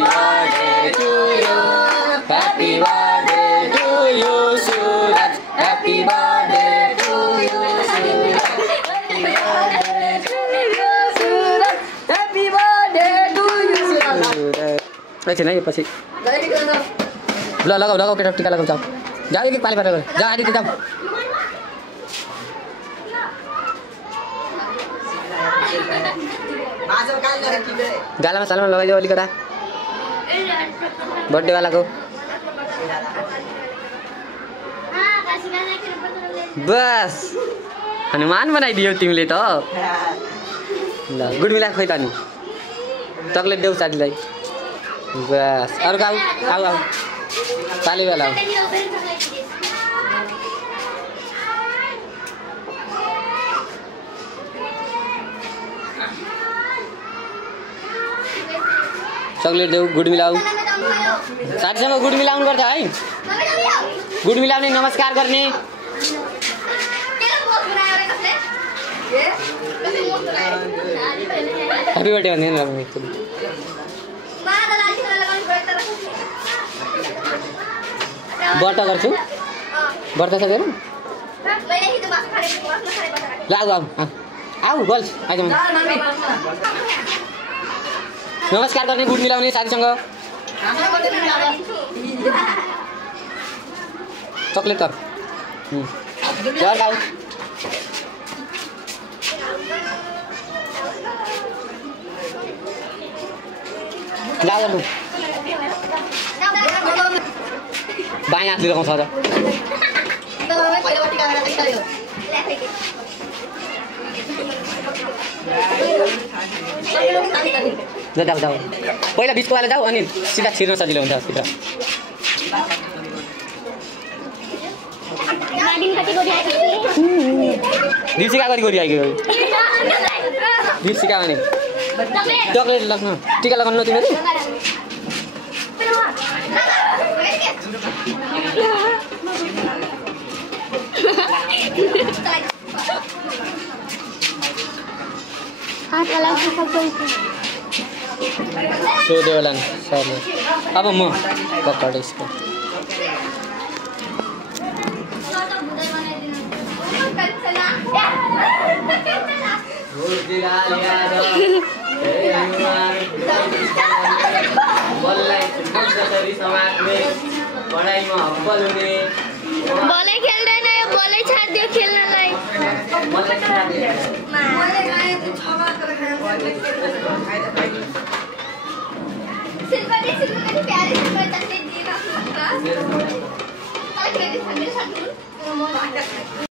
birthday to you. Happy birthday to you, Suraj. Happy birthday to you, Suraj. Happy birthday to you, Suraj. Happy birthday to you, Suraj. एकछिन है पछि ल लगाऊ केटा टिका लगाऊ जाऊ जाऊ एक पाली पारेर जा आदि जाऊ गालामा सालामा लगाइदियो अलिकता बर्थडे वालाको बस हनुमान बनाइदियो तिमीले त ल गुड मिला खोइ त नि चकलेट देऊ साथीलाई बस अरु आऊ आऊ आऊ ताली वाला चकलेट देऊ गुड मिलाऊ साथीसँग गुड मिलाउनु पर्छ है गुड मिलाउने नमस्कार गर्ने ह्यापी बर्थडे भन्ने व्रत गर्छु व्रत छ तेरो ल आऊ आऊ आऊ गर्ल्स आइज नमस्कार गर्ने गुड मिलाउने साथीसँग चकलेट कर बायाँ हातले लगाउँछ जाऊ जाऊ पहिला बिचको वाला जाऊ अनि सिधा छिर्न सजिलो हुन्छ सिधा दिप्सिका गरी गरी आइगयो दिप्सिका भने चकलेट लाग्नु टिका लगाउनु न तिमीहरु सोधेला सर अब म पकड इसको पढाइमा हब्बल हुने बलै खेल्दैन यो बलै छाड्दियो खेल्नलाई मलाई छाड्दियो मैले खाए त 6 बार तर खाए सिल्पा प्यारे से कोई तस्वीर दिए ना